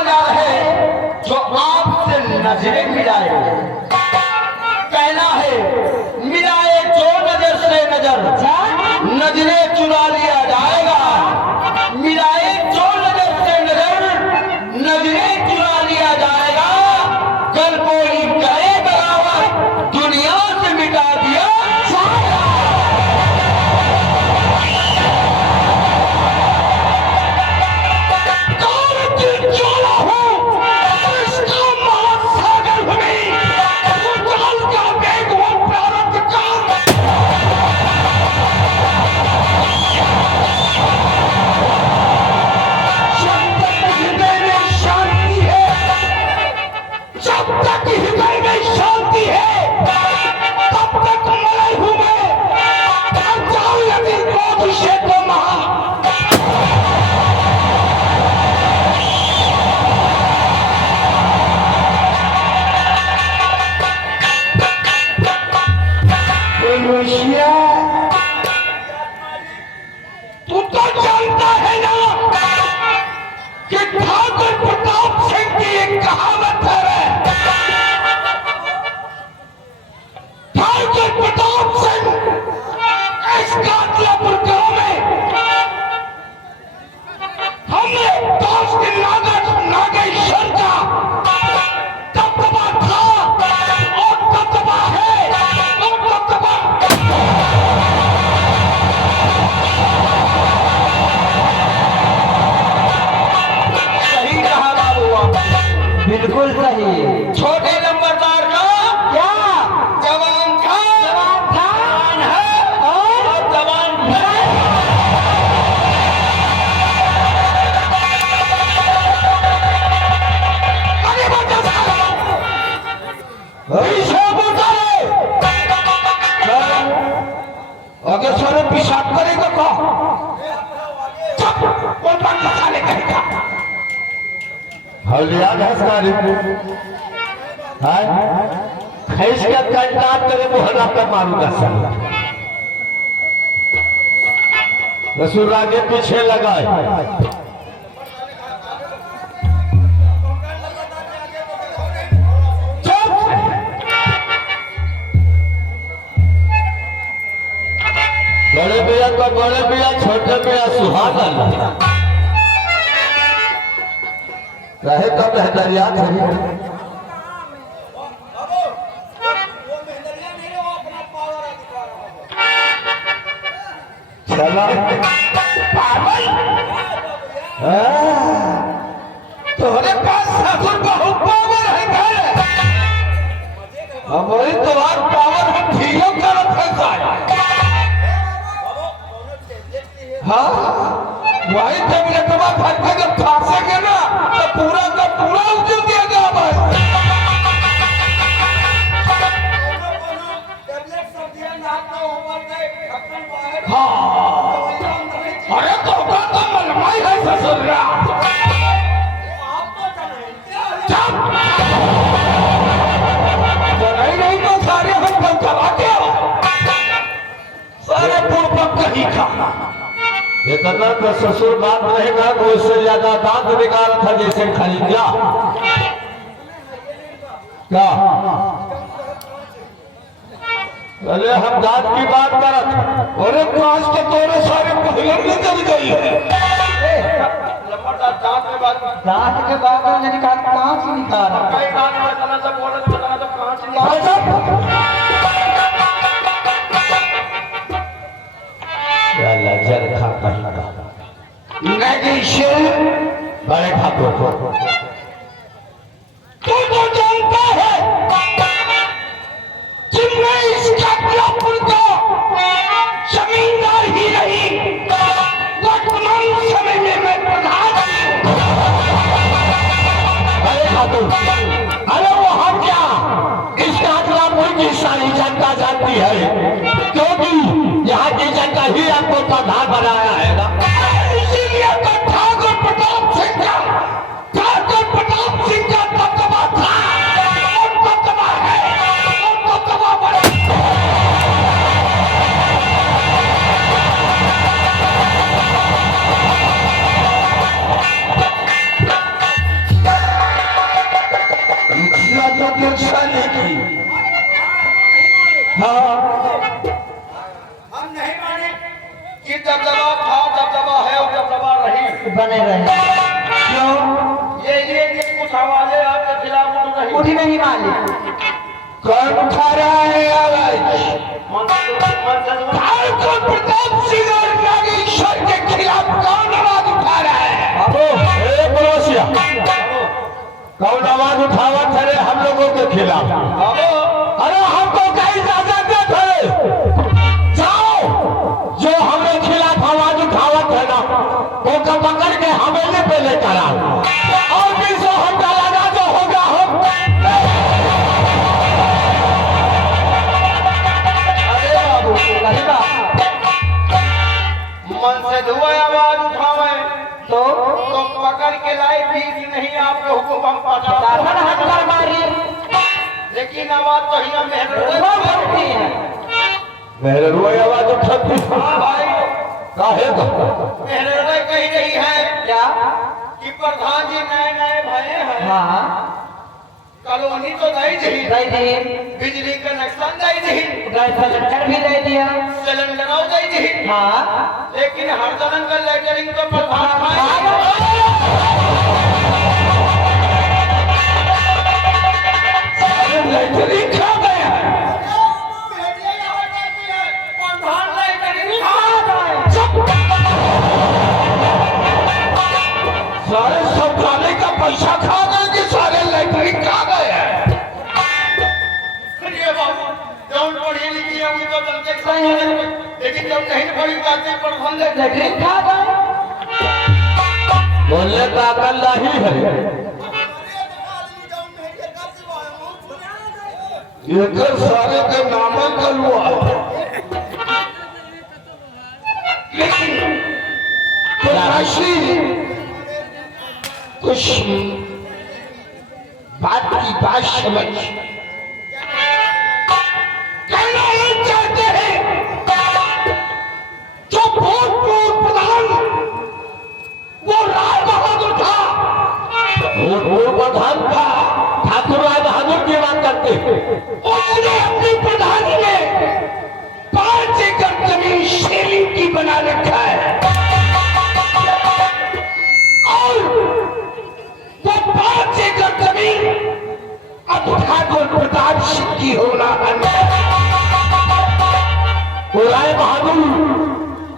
मजार है जो आपसे नजरें मिलाए। कहना है मिलाए जो नजर से नजर, नजरें चुरा लिया जाएगा। मिलाए जो नजर से नजर, नजरें चुरा लिया जाएगा। कल कोई करे बराबर, दुनिया से मिटा दिया जाएगा। तू तो जानता है ना कि ठाकुर प्रताप सिंह की एक कहावत है। ठाकुर प्रताप सिंह इस कातलापुर गांव में हमने दोस्त नागेश्वर का दबदबा था और दबदबा है और दबदबा बिल्कुल सही। छोटे नंबरदार का क्या जवान था, जवान है और जवान है। अरे बच्चा पीछे बोले आगे सारे पेशाब करेगा का कौन बात मसाले कहेगा। हलिया घसकारी हाय खैस के कंटाट करे मोहल्ला पे मारूंगा सब। रसूल आगे पीछे लगाए बड़े भैया को बड़े भैया, छोटे भैया सुहाग अल्लाह रहे तो बेहतरिया खड़ी चला तुम्हारे पास ससुर बहुत पावर है। हमारी तुम्हार पावर हम ठीलों कर फंसा हाँ वही टेबलेटवा भर के जब फांसेंगे ना तो पूरा का पूरा उजल देगा। बस हाँ अरे तो मनमाई है ससुरा। नहीं तो सारे हम चला के सारे पूर्वक कहीं खा इतना तो ससुर बात रहेगा तो उससे ज्यादा दांत निकाल था जैसे खाली क्या क्या अरे हम दांत की बात कर। अरे कांच तो तोरे सारे पहले निकल गई है। दांत के बाद निकाल कांच निकाल लजर खा बड़े ठाकुर तू तो जानता है कि मैं इस कातलापुर का जमींदार ही नहीं, वर्तमान समय में मैं प्रधान हूं। बड़े ठाकुर अरे वहां क्या इस कातलापुर की सारी जनता जानती है क्योंकि यहाँ की जनता ही आपको प्रधान बनाया है ना। इसीलिए तो ठाकुर प्रताप सिंह का दबदबा था और दबदबा है और दबदबा बढ़े। दीक्षा नहीं की। हाँ हम नहीं माने कि दबदबा था, दबदबा है और दबदबा रही बने रहे। क्यों? ये कुछ आवाजें आपके खिलाफ उठ रही। उठी नहीं मालिक। कौन उठा रहा है आवाज? ठाकुर प्रताप सिंह और नागेश्वर के खिलाफ कौन आवाज उठा रहा है? बाबू पड़ोसिया कौन आवाज उठावा थे हम लोगों के खिलाफ? बाबू अरे हमको क्या इजाजत देते? जाओ जो हमें खिलाफ आवाज उठावत है ना वो का पकड़ के हवेली पे लेकर आओ और 200 घंटा लगा जो होगा हम। अरे बाबू कहीं बात मन से धुआ आवाज उठावे तो तो पकड़ के लाए भी कि नहीं आपके हुक्म हम साधन पता हाथ पर मारी लेकिन आवाज तो ही मेहनत वो करती है। मेरे रुआ आवाज उठाती हाँ भाई काहे तो मेहनत कही रही है क्या? कि प्रधान जी नए नए भये हैं हाँ कॉलोनी तो नहीं दी दे दिए, बिजली कनेक्शन नहीं दी गैस सिलेंडर भी दे दिया। सिलेंडर नहीं दी हाँ लेकिन हर जन का लेटरिंग तो प्रधान खाएगा। लैटरिन खा गया प्रधान लेटरिंग खा सारे शौचालय का पैसा खा गए कि सारे लैटरिन खा गए हैं? ये बाबू जौन पढ़ी लिखी है वो तो जनता के साथ लेकिन जब नहीं पढ़ी जाती प्रधान लेटरिन खा गए। बोलने का अकल नहीं है। ये कर सारे के नामांकन हुआ लेकिन कुछ बात की बात समझ कहना ये चाहते हैं जो भूतपूर्व प्रधान वो राय बहादुर था, भूतपूर्व प्रधान था ठाकुर राय बहादुर की बात करते उसने अपनी प्रधानी में 5 एकड़ जमीन शेलिंग की बना रखा है और वो 5 एकड़ जमीन अब ठाकुर प्रताप सिंह की होना है। वो राय बहादुर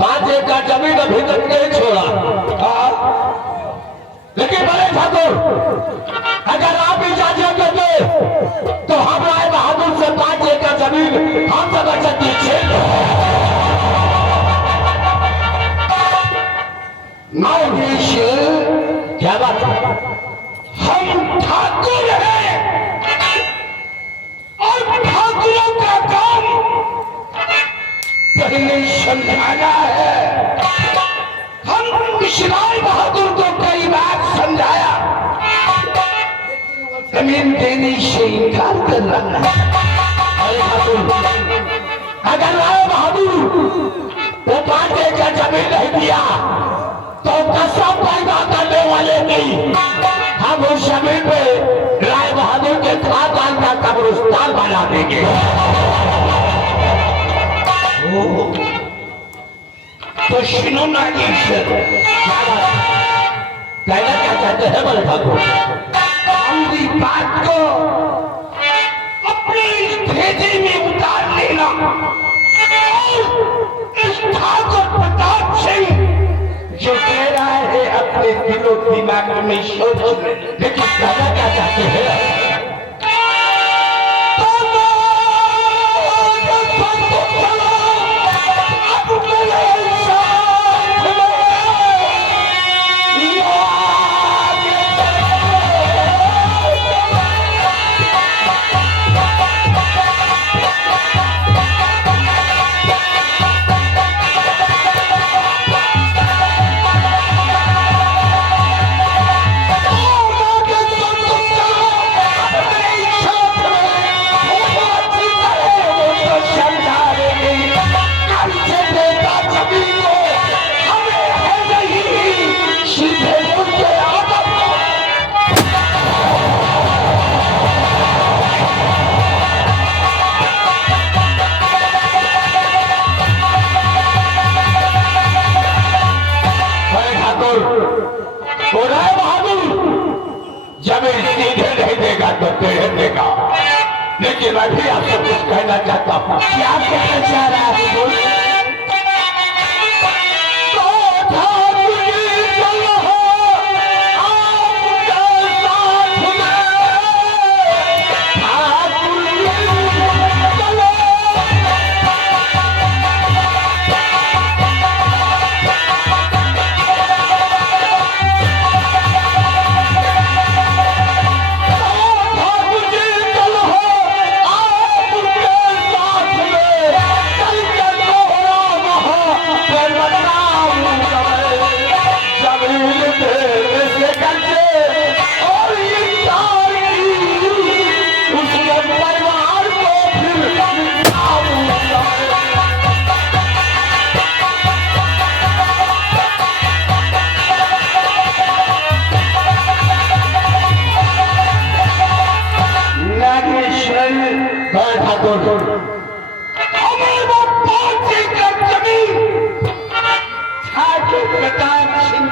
5 एकड़ जमीन अभी तक नहीं छोड़ा। हाँ? लेकिन बड़े ठाकुर अगर आप इजाजत देते तो हम राय बहादुर से 5 एकड़ जमीन हम सब दीजिए। क्या बात? हम ठाकुर हैं और ठाकुरों का काम पहले समझाना है। हम इस राय बहादुर को कई बार समझाया जमीन देने से इनकार कर रहा है। अरे ठाकुर अगर राय बहादुर वो 5 एकड़ जमीन नहीं दिया तो कसम पैदा करने वाले नहीं हम उस जमीन पे राय बहादुर के खानदान का कब्रिस्तान बना देंगे। तो सुनो ना ये कहना क्या चाहते हैं बड़े ठाकुर? हमारी बात को अपने इस भेजे में उतार लेना और इस ठाकुर प्रताप सिंह जो कह रहा है अपने दिलो दिमाग में सोच लेकिन कहना क्या चाहते हैं? देगा तो तेरे देगा। लेकिन मैं भी आपसे कुछ कहना चाहता हूँ। क्या कहना चाह रहा है बोल।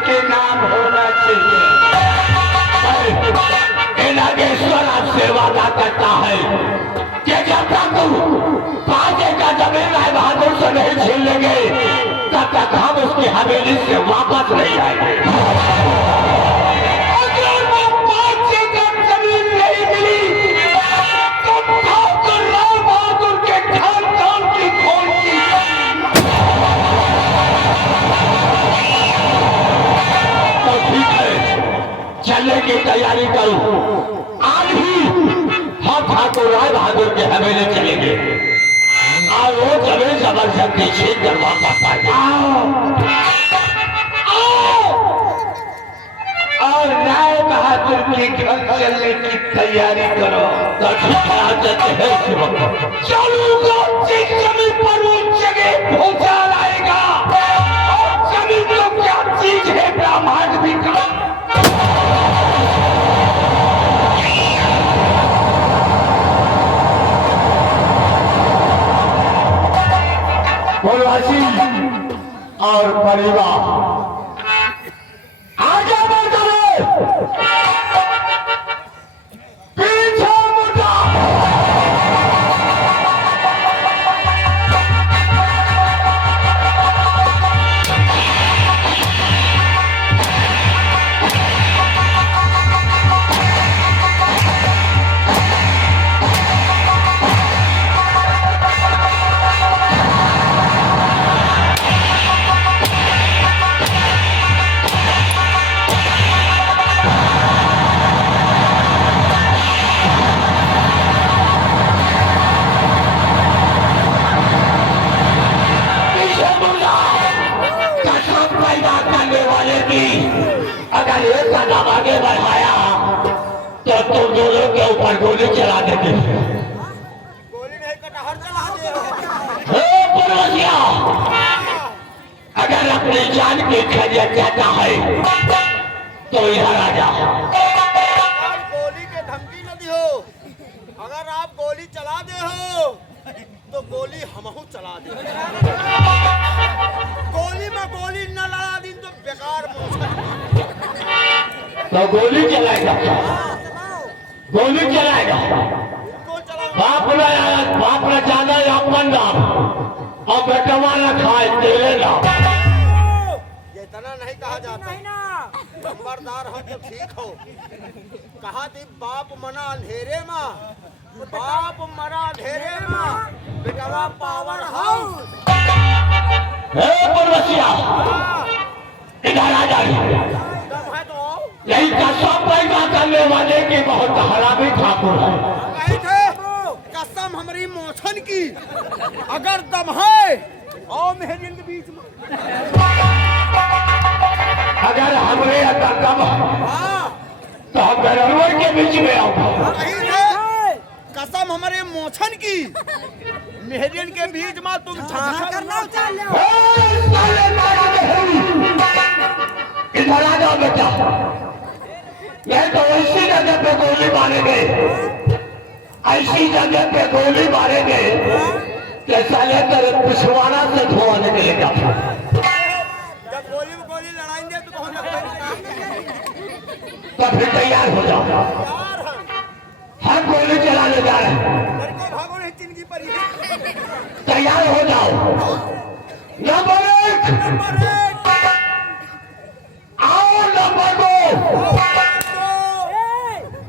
के नाम होना चाहिए। नागेश्वर आपसे वादा करता है कि जब तक 5 एकड़ जमीन राय बहादुर से नहीं छीन लेंगे तब तक हम उसकी हवेली से वापस नहीं आएंगे। अगर वो 5 एकड़ जमीन नहीं मिली तो ठाकुर राय बहादुर के खानदान की खोल की चलने की तैयारी करूं। आज ही हम ठाकुर राय बहादुर के हवेली चलेंगे और वो जमीन जबरदस्ती छीन कर वापस आएंगे। और राय बहादुर के घर चलने की तैयारी करो। चलूंगा जिस जमीन पर वो जगह भूचाल आएगा। और जमीन तो क्या चीज है ब्रह्मांड भी का। और परिवार आगे बढ़ करो, पीछे मुड़ा। अगर एक कदम आगे बढ़ाया तो तुम दोनों के ऊपर गोली चला देंगे। गोली नहीं कटहर चला दे। अगर अपनी जान की खैरियत चाहता है तो इधर आ जा। गोली के धमकी न दियो। अगर आप गोली चला दे हो तो गोली हमहू चला दे। गोली में गोली न लड़ा दी तो बेकार तो गोली चलाएगा। गोली चलाएगा। बाप न जाना अपन नाम और बेटवा न खाए तेरे नाम। ये इतना नहीं कहा जाता। नंबरदार हो तो ठीक हो। कहा थी बाप मना अंधेरे में, बाप मरा अंधेरे में, बेटवा पावर हाउस। इधर आ जाइए। दम है तो यही कसम पैदा करने वाले के बहुत हरामी ठाकुर है। कहे थे कसम हमारी मोछन की। अगर दम है और मेहरियन के बीच में अगर हमरे अंदर दम है तो हम गरनवर के बीच में आऊंगा। कही थे कसम हमारे मोछन की। मेहरियन के बीच में तुम झांसा करना इधर आ जाओ बेटा। ये तो ऐसी जगह पे गोली मारेंगे, ऐसी जगह पे गोली मारेंगे कि साले तेरे पिछवाड़ा से धुआं निकलेगा। जब गोली में गोली लड़ाएंगे तो कौन लगता है? तो फिर तैयार हो जाओ। यार हम मारे जा रहे हैं। लड़का भागो नहीं जिंदगी पर ही। तैयार हो जाओ। नंबर 1 नंबर 1 आओ, नंबर 2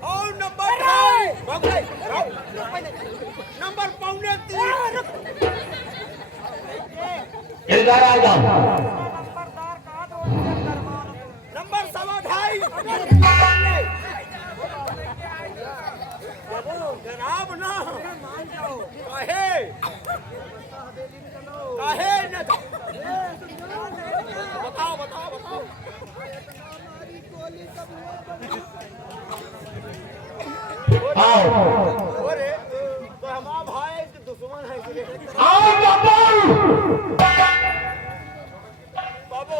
और नंबर 2 भाग गए। नंबर पौने 3 इधर आ जाओ। नंबर 2.5 जनाब ना काहे काहे न बताओ बताओ बताओ आओ अरे तो हमारा भाई के दुश्मन है कि आओ नंबर। बाबू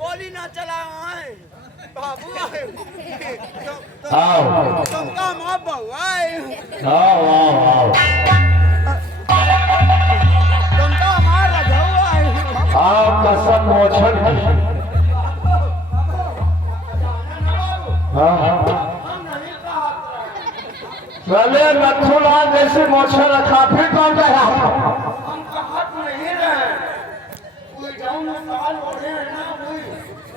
गोली ना चलाए बाबू आए आओ तुमका मां बउआए आओ आओ तुमका मार रजौआए आओ कसम मोछन। चले नथुलाल जैसे मोछन रखा फिर कौन कहा? हम कहत नहीं रहे कोई जाऊं साल ओढ़े ना हुई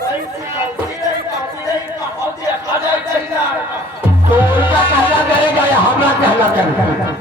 वही से काती रही कहाँ देखा जाए चाहिए तो उनका कहना करेगा या हमारा कहना करेगा?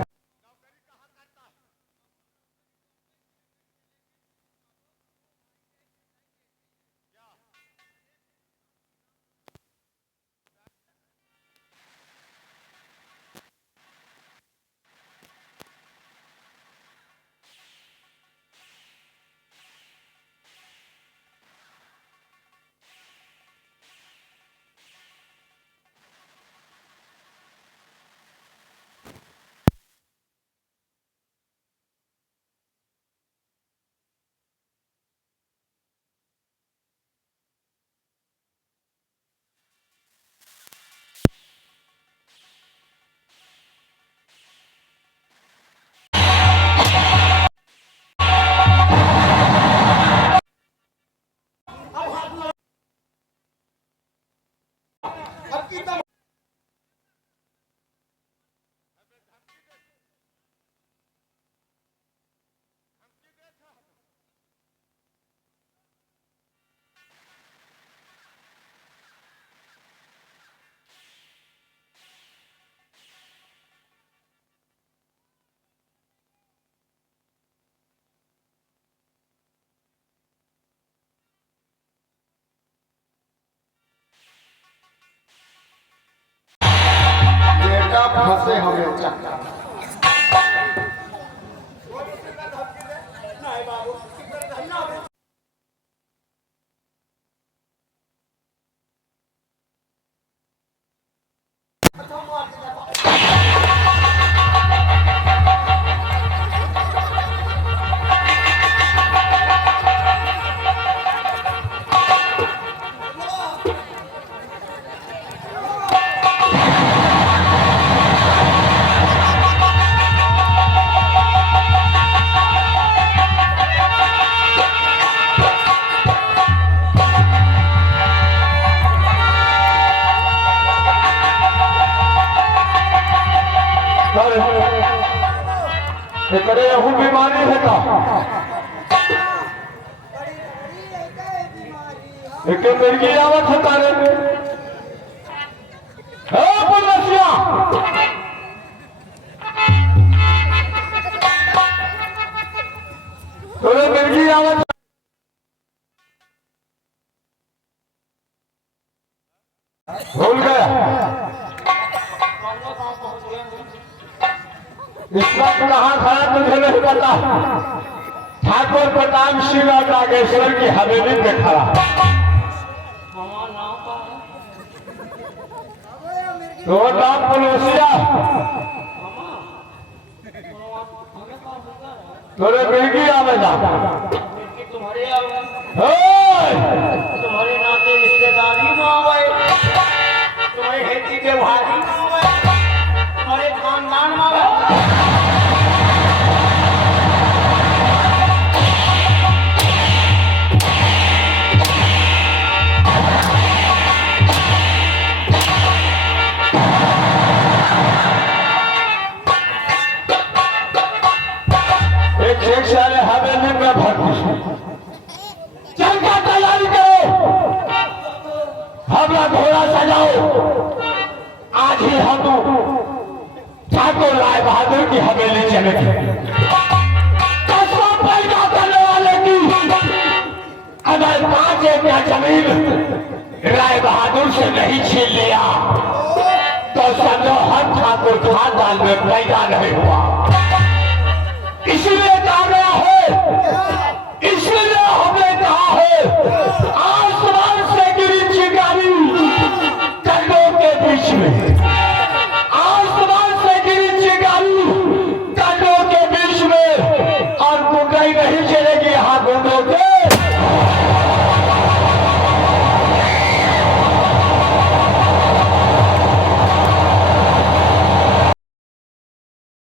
बेटा फंसे हमें चक्कर। नहीं बाबू एकरे यहू बीमारी है का? एक मिर्गी आवत है तारे हे पुलसिया तोरे मिर्गी आवत भूल गया। इसका कहाँ खड़ा तुझे नहीं पता। ठाकुर प्रताप सिंह और नागेश्वर की हवेली पे खड़ा। तो नाम पुलिसिया तोरे मिर्गी आवेगा। तुम्हारे नाते रिश्तेदारी में आवे तुम्हारे खेती व्यवहारी में आवे तुम्हारे खानदान में आवे आपको राय बहादुर की हवेली चलेगी। कसम पैदा करने वाले की अगर 5 एकड़ जमीन राय बहादुर से नहीं छीन लिया तो समझो हर ठाकुर खानदान में पैदा नहीं हुआ। इसलिए कहा गया है